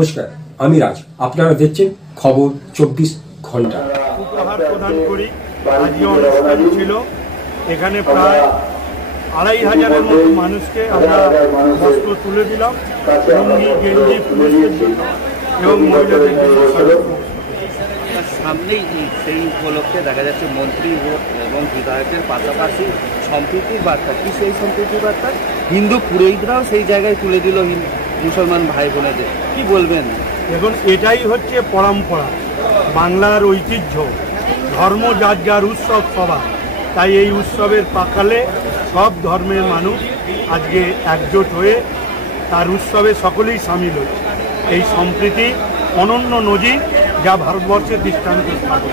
নমস্কার, আমি রাজ। আপনারা দেখছেন খবর 24 ঘন্টা। উপহার প্রদান করি। আজকে অনুষ্ঠান ছিল, এখানে প্রায় 2500-এর মতো মানুষকে আমরা বস্ত্র তুলে দিলাম, লুঙ্গি গেঞ্জি পুরুষদের জন্য এবং মহিলাদের জন্য। সামনেই সেই উপলক্ষে দেখা যাচ্ছে মন্ত্রী ভোট এবং বিধায়কের পাশাপাশি সম্প্রীতির বার্তা। কি সেই সম্প্রীতির বার্তা? হিন্দু পুরোহিতরাও সেই জায়গায় তুলে দিল মুসলমান ভাই বোনেদের, কি বলবেন? এখন এটাই হচ্ছে পরম্পরা, বাংলার ঐতিহ্য। ধর্ম যার যার উৎসব সবার, তাই এই উৎসবের পাকালে সব ধর্মের মানুষ আজকে একজোট হয়ে তার উৎসবে সকলেই সামিল হচ্ছে। এই সম্প্রীতি অনন্য নজির, যা ভারতবর্ষের দৃষ্টান্ত স্থাপন।